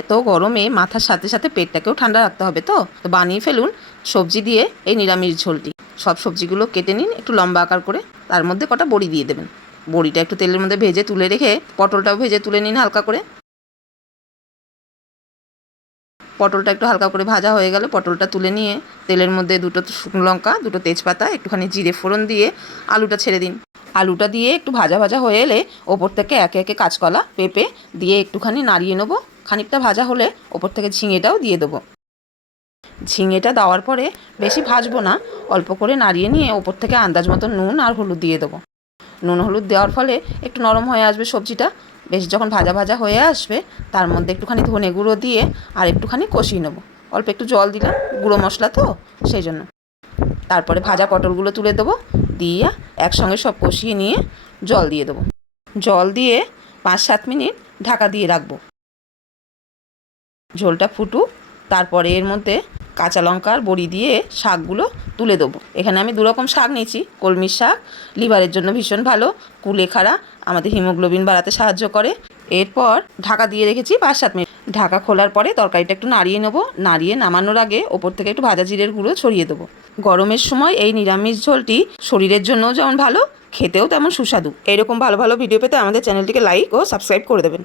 এত গরমে মাথার সাথে সাথে পেটটাকেও ঠান্ডা রাখতে হবে, তো বানিয়ে ফেলুন সবজি দিয়ে এই নিরামিষ ঝোলটি। সব সবজিগুলো কেটে নিন একটু লম্বা আকার করে, তার মধ্যে কটা বড়ি দিয়ে দেবেন। বড়িটা একটু তেলের মধ্যে ভেজে তুলে রেখে পটলটাও ভেজে তুলে নিন হালকা করে। পটলটা একটু হালকা করে ভাজা হয়ে গেলে পটলটা তুলে নিয়ে তেলের মধ্যে দুটো শুকনো লঙ্কা, দুটো তেজপাতা, একটুখানি জিরে ফোড়ন দিয়ে আলুটা ছেড়ে দিন। আলুটা দিয়ে একটু ভাজা ভাজা হয়ে এলে ওপর থেকে একে একে কাঁচকলা, পেঁপে দিয়ে একটুখানি নাড়িয়ে নেবো। খানিকটা ভাজা হলে ওপর থেকে ঝিঙেটাও দিয়ে দেবো। ঝিঙেটা দেওয়ার পরে বেশি ভাজবো না, অল্প করে নাড়িয়ে নিয়ে ওপর থেকে আন্দাজ মতো নুন আর হলুদ দিয়ে দেবো। নুন হলুদ দেওয়ার ফলে একটু নরম হয়ে আসবে সবজিটা। বেশ যখন ভাজা ভাজা হয়ে আসবে তার মধ্যে একটুখানি ধনে গুঁড়ো দিয়ে আর একটুখানি কষিয়ে নেবো। অল্প একটু জল দিলাম, গুঁড়ো মশলা তো সেই জন্য। তারপরে ভাজা পটলগুলো তুলে দেবো, দিয়ে একসঙ্গে সব কষিয়ে নিয়ে জল দিয়ে দেবো। জল দিয়ে 5-7 মিনিট ঢাকা দিয়ে রাখবো। ঝোলটা ফুটুক, তারপরে এর মধ্যে কাঁচা লঙ্কার বড়ি দিয়ে শাকগুলো তুলে দেবো। এখানে আমি 2 রকম শাক নিয়েছি। কলমির শাক লিভারের জন্য ভীষণ ভালো, কুলেখাড়া আমাদের হিমোগ্লোবিন বাড়াতে সাহায্য করে। এরপর ঢাকা দিয়ে রেখেছি 5-7 মিনিট। ঢাকা খোলার পরে তরকারিটা একটু নাড়িয়ে নেবো, নাড়িয়ে নামানোর আগে ওপর থেকে একটু ভাজা জিরের গুঁড়ো ছড়িয়ে দেবো। গরমের সময় এই নিরামিষ ঝোলটি শরীরের জন্যও যেমন ভালো, খেতেও তেমন সুস্বাদু। এরকম ভালো ভালো ভিডিও পেতে আমাদের চ্যানেলটিকে লাইক ও সাবস্ক্রাইব করে দেবেন।